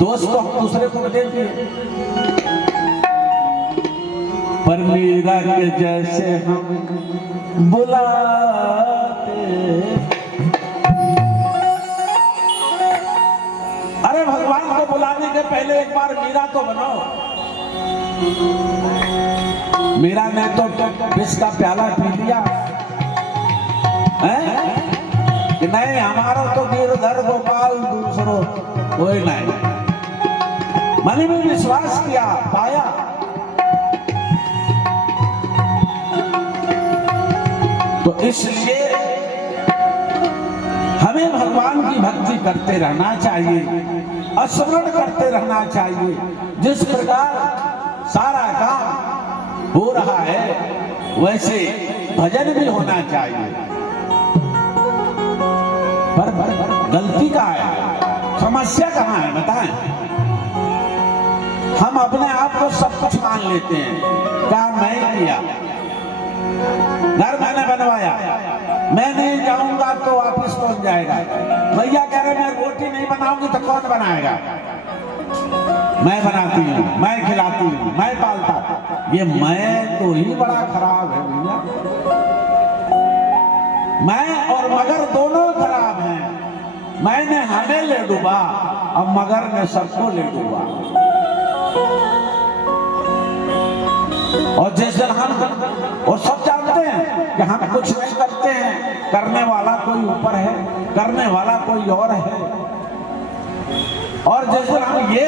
दोस्त तो हम दूसरे को देते हैं, पर मीरा के जैसे हम बुलाते। अरे भगवान को बुलाने के पहले एक बार मीरा तो बनो। मीरा ने तो विष का प्याला पी लिया है कि नहीं, हमारा तो गिरधर गोपाल दूसरों कोई नहीं। मन में विश्वास किया, पाया। तो इसलिए हमें भगवान की भक्ति करते रहना चाहिए, स्मरण करते रहना चाहिए। जिस प्रकार सारा काम हो रहा है वैसे भजन भी होना चाहिए। पर गलती कहाँ है, समस्या कहाँ है बताएं? हम अपने आप को सब कुछ मान लेते हैं। काम मैं किया, घर मैंने बनवाया, मैं नहीं जाऊंगा तो वापिस कौन जाएगा? भैया कह रहे मैं रोटी नहीं बनाऊंगी तो कौन बनाएगा? मैं बनाती हूँ, मैं खिलाती हूँ, मैं पालता हूँ। ये मैं तो ही बड़ा खराब है भैया। मैं और मगर दोनों खराब हैं। मैंने हमें ले डूबा, अब मगर ने सबको ले डूबा। और जिस दिन हम, और सब जानते हैं कि हम कुछ नहीं करते हैं, करने वाला कोई ऊपर है, करने वाला कोई और है। और जिस दिन हम ये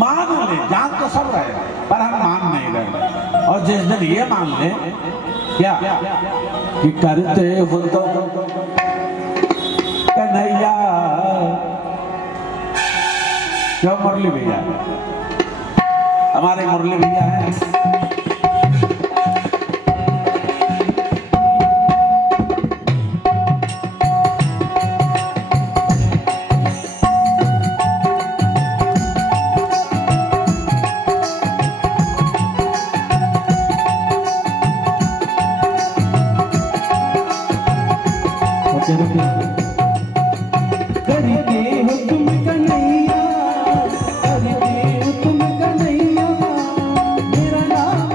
मान ले, जान तो सब रहे पर हम मान नहीं रहे, और जिस दिन ये मान ले क्या कि करते हो तो कन्हैया। क्यों मुरली भैया, हमारे मुरली भैया हैं। करके हो तुम कन्हैया, मेरा नाम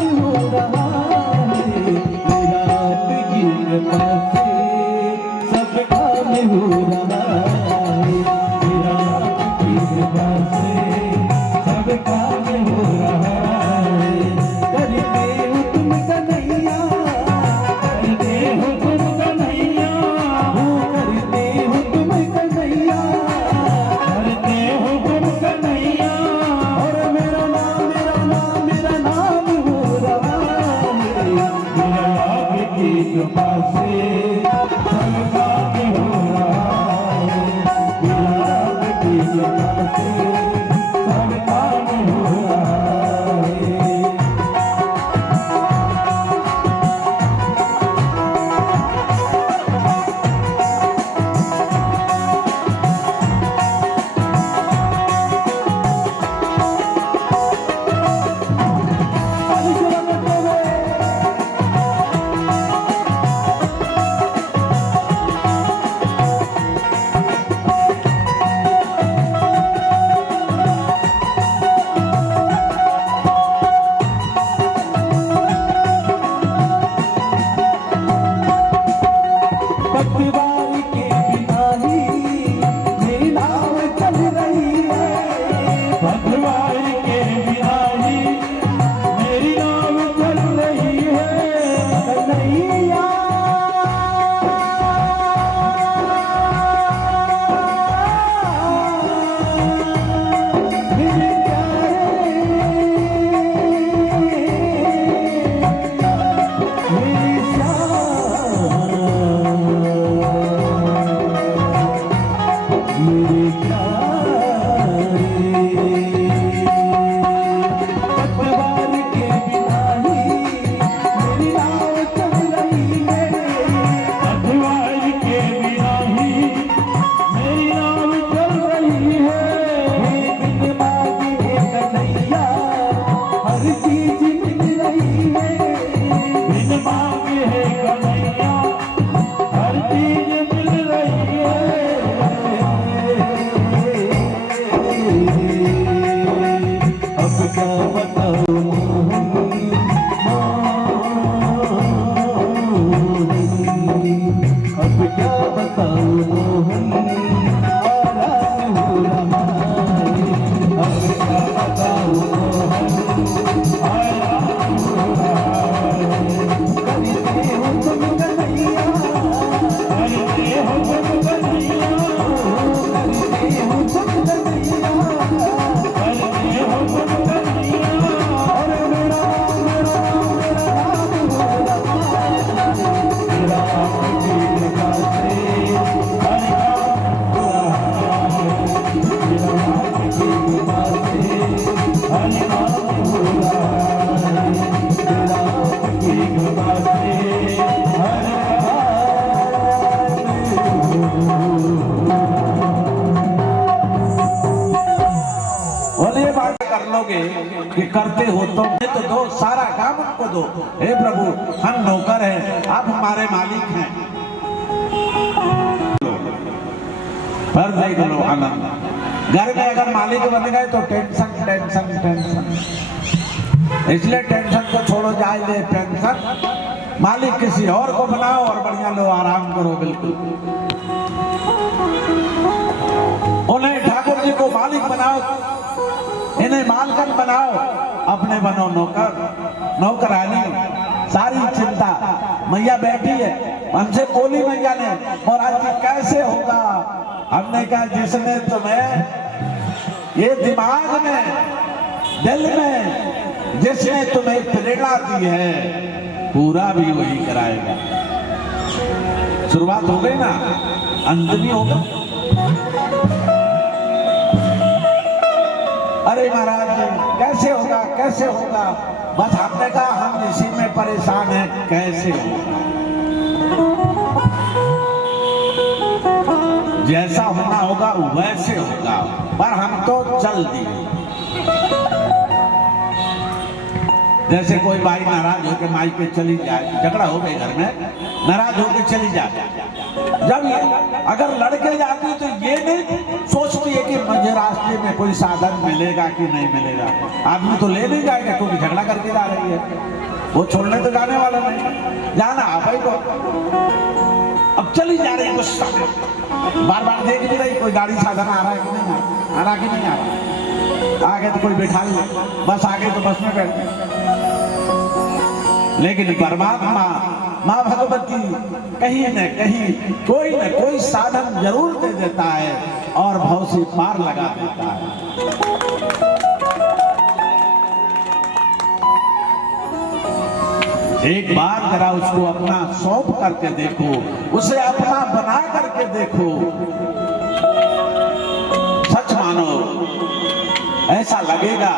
कर लोगे कि करते हो तो दो, सारा काम हमको दो। हे प्रभु, हम नौकर हैं, आप हमारे मालिक हैं। पर देख लो आनंद, घर में अगर मालिक बन गए तो टेंशन टेंशन टेंशन, इसलिए टेंशन को छोड़ो, जाए दे टेंशन, मालिक किसी और को बनाओ और बढ़िया लो, आराम करो बिल्कुल। उन्हें ठाकुर जी को मालिक बनाओ, इन्हें मालकन बनाओ, अपने बनो नौकर नौकरानी। सारी चिंता मैया बैठी है, हमसे बोली मैया ने, महाराज जी कैसे होगा? हमने कहा जिसने तुम्हें ये दिमाग में, दिल में, जिसने तुम्हें प्रेरणा दी है, पूरा भी वही कराएगा। शुरुआत हो गई ना, अंत भी होगा। अरे महाराज जी कैसे होगा, कैसे होगा? बस हमने कहा हम इसी में परेशान हैं, कैसे होगा? जैसा होना होगा वैसे होगा, पर हम तो चल दिए। जैसे कोई भाई नाराज होकर माई के चली जाए, झगड़ा हो गए घर में, नाराज होकर चली जाए, जब अगर लड़के जाती तो ये नहीं सोचती है कि मुझे रास्ते में कोई साधन मिलेगा कि नहीं मिलेगा। आदमी तो ले नहीं जाएगा क्योंकि झगड़ा करके जा रही है, वो छोड़ने तो जाने वाला नहीं, जाना आप ही को। अब चली जा रही गुस्सा में, बार बार देख भी रही कोई गाड़ी साधन आ रहा है कि नहीं आ रहा, कि नहीं आ रहा। आगे तो कोई बैठा ही, बस आगे तो बस में बैठ। लेकिन परमात्मा माँ भगवती कहीं न कहीं कोई न कोई साधन जरूर दे देता है और भव से पार लगा देता है। एक बार जरा उसको अपना सौंप करके देखो, उसे अपना बना करके देखो, सच मानो ऐसा लगेगा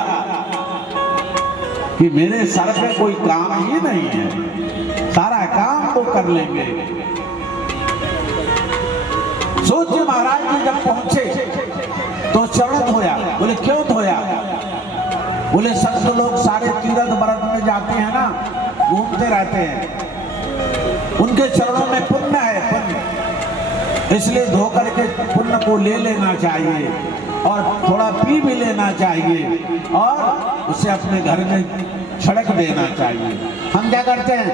कि मेरे सर पे कोई काम ही नहीं है, सारा काम वो कर लेंगे। सूर्य महाराज जी जब पहुंचे तो चरण धोया। बोले क्यों धोया? बोले संत लोग सारे तीर्थ व्रत में जाते हैं ना, घूमते रहते हैं, उनके चरणों में पुण्य है, पुण्य, इसलिए धो करके पुण्य को ले लेना चाहिए और थोड़ा पी भी लेना चाहिए और उसे अपने घर में छिड़क देना चाहिए। हम क्या करते हैं,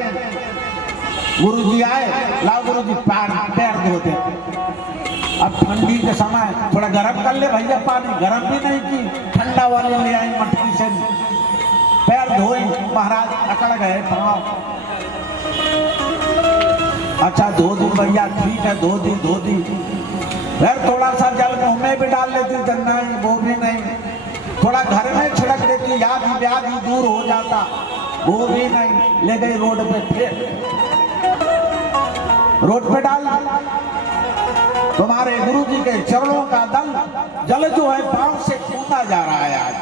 गुरु जी आए, लाओ गुरु जी पैर धोते। अब ठंडी के समय थोड़ा गर्म कर ले भैया, पानी गर्म भी नहीं की, ठंडा वाली ले आई मटकी से, पैर धोई, महाराज अकड़ गए पाँव। अच्छा धो दी भैया, ठीक है धो दी, धो दी। फिर थोड़ा सा जल मुंह में भी डाल लेती, जन्नाई वो भी नहीं, थोड़ा घर में छिड़क देती, याद ही ब्याज ही दूर हो जाता, वो भी नहीं। ले गई रोड पे, फिर रोड पे डाल। तुम्हारे गुरु जी के चरणों का जल जो है पांव से कूदा जा रहा है। आज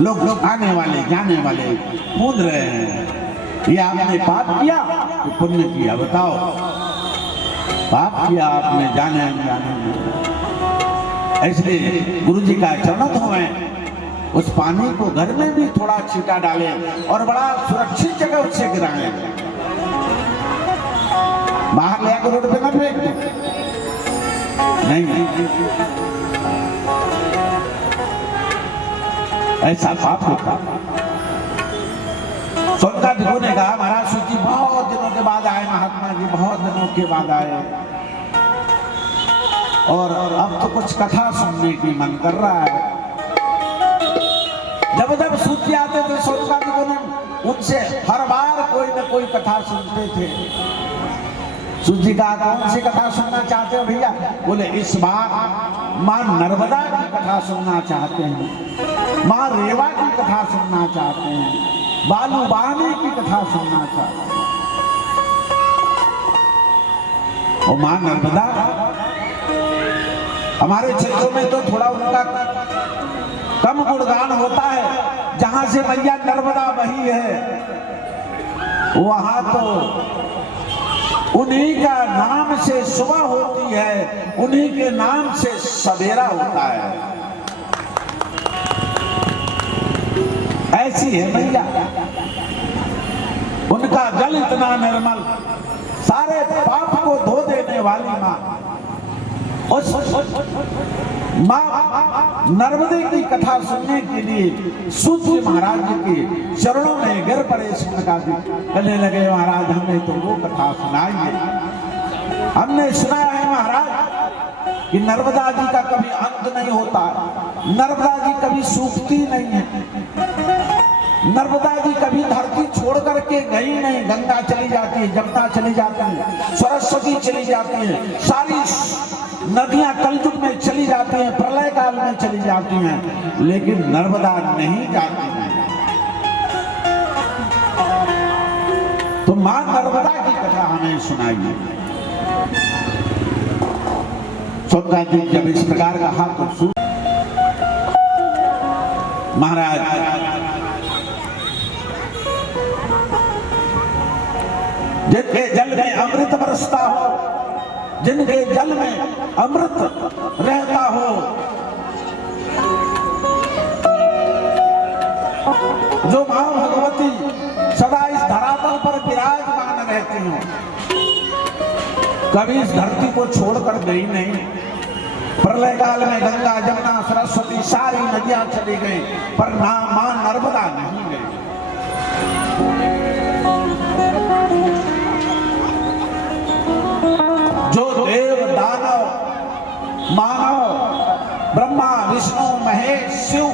लोग आने वाले जाने वाले कूद रहे हैं। ये आपने पाप किया कि पुण्य किया? बताओ, पाप किया आपने जाने अनजाने में। इसलिए गुरु जी का चरण धोए, उस पानी को घर में भी थोड़ा छींटा डाले और बड़ा सुरक्षित जगह उससे गिराए, बाहर ले आकर रोड पे ना फेंक नहीं, ऐसा पाप होता। सोनका भिगो ने कहा महाराज सूत जी बहुत दिनों के बाद आए, महात्मा जी बहुत दिनों के बाद आए और अब तो कुछ कथा सुनने की मन कर रहा है। जब जब सूत जी आते थे सोनका भिगो ने उनसे हर बार कोई न कोई कथा सुनते थे। सूत जी कहा कौन सी कथा सुनना चाहते हो भैया? बोले इस बार माँ नर्मदा की कथा सुनना चाहते हैं, माँ रेवा की कथा सुनना चाहते हैं, बालू बहाने की कथा सुनना चाहते हैं। और माँ नर्मदा हमारे क्षेत्रों में तो थोड़ा उनका कम गुणगान होता है, जहां से मैया नर्मदा बही है वहां तो उन्हीं का नाम से सुबह होती है, उन्हीं के नाम से सवेरा होता है। है मैया, उनका जल इतना निर्मल, सारे पाप को धो देने वाली माँ। उस माँ नर्मदे की कथा सुनने के लिए सूर्य महाराज जी के चरणों में गिर पड़े। सुनका जी कहने लगे, महाराज हमने तो वो कथा सुनाई है, हमने सुना है महाराज कि नर्मदा जी का कभी अंत नहीं होता, नर्मदा जी कभी सूखती नहीं है, नर्मदा जी कभी धरती छोड़ करके गई नहीं। गंगा चली जाती है, जमुना चली जाती है, सरस्वती चली जाती है, सारी नदियां कलयुग में चली जाती हैं, प्रलय काल में चली जाती हैं, लेकिन नर्मदा नहीं जाती है। तो मां नर्मदा की कथा हमें सुनाइए। सोनका जी जब इस प्रकार कहा तो सुन महाराज जिनके जल में अमृत बरसता हो, जिनके जल में अमृत रहता हो, जो मां भगवती सदा इस धरातल पर विराजमान रहती हो, कभी इस धरती को छोड़कर गई नहीं। प्रलय काल में गंगा जमुना सरस्वती सारी नदियां चली गई, पर ना मां नर्मदा नहीं गई। जो देव दानव मानव ब्रह्मा विष्णु महेश शिव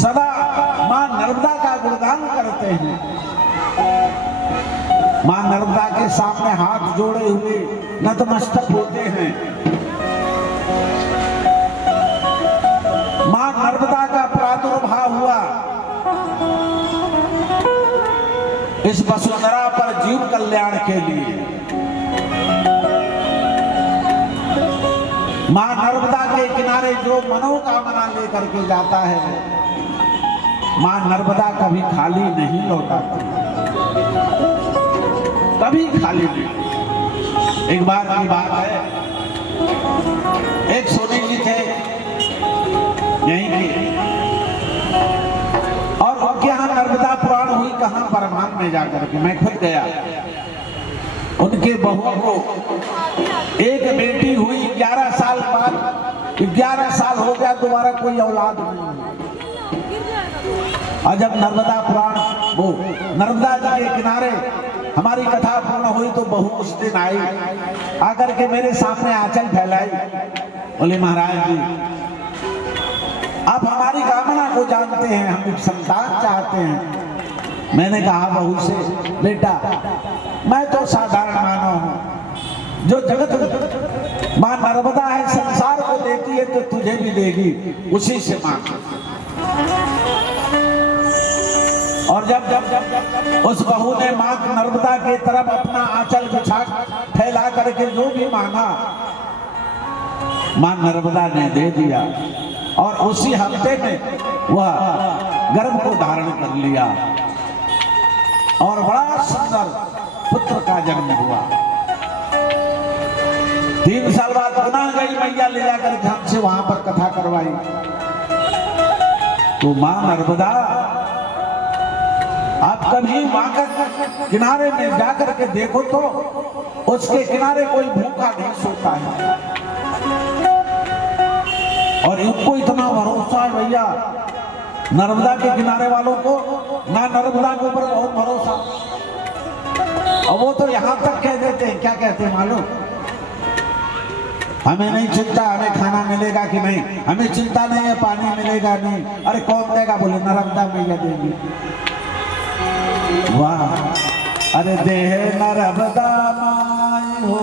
सदा मां नर्मदा का गुणगान करते हैं, मां नर्मदा के सामने हाथ जोड़े हुए नतमस्तक होते हैं। मां नर्मदा का प्रादुर्भाव हुआ इस वसुंधरा पर जीव कल्याण के लिए। मां नर्मदा के किनारे जो मनोकामना लेकर के जाता है, मां नर्मदा कभी खाली नहीं लौटाती, कभी खाली नहीं। एक बार की बात है, एक सोनी जी थे यहीं के, और उनके यहाँ नर्मदा पुराण हुई कहाँ, परमान में जाकर के। मैं खुद गया। उनके बहू को एक बेटी हुई 11 साल बाद, 11 साल हो गया दोबारा कोई औलाद नहीं। और जब नर्मदा पुराण वो नर्मदा जी के किनारे हमारी कथा पूर्ण हुई तो बहू उस दिन आई, आकर के मेरे सामने आंचल फैलाई, बोले महाराज जी आप हमारी कामना को जानते हैं, हम संतान चाहते हैं। मैंने कहा बहू से, बेटा मैं तो साधारण मानव हूं, जो जगत मां नर्मदा है संसार को देती है तो तुझे भी देगी, उसी से मांग। और जब उस बहू ने मां नर्मदा के तरफ अपना आंचल बिछा फैला करके जो भी मांगा, मां नर्मदा ने दे दिया, और उसी हफ्ते में वह गर्भ को धारण कर लिया और बड़ा सुंदर पुत्र का जन्म हुआ। 3 साल बाद पुनः गई मैया ले जाकर हमसे वहां पर कथा करवाई। तो मां नर्मदा आप कभी मां के किनारे में जाकर के देखो तो उसके किनारे कोई भूखा नहीं सोता है, और इनको इतना भरोसा है भैया नर्मदा के किनारे वालों को, ना नर्मदा के ऊपर बहुत भरोसा। और वो तो यहां तक कह देते हैं, क्या कहते हैं मालूम, हमें नहीं चिंता हमें खाना मिलेगा कि नहीं, हमें चिंता नहीं है पानी मिलेगा नहीं, अरे कौन देगा, बोले नर्मदा मैया देगी। वाह, अरे देह नर्मदा माई हो।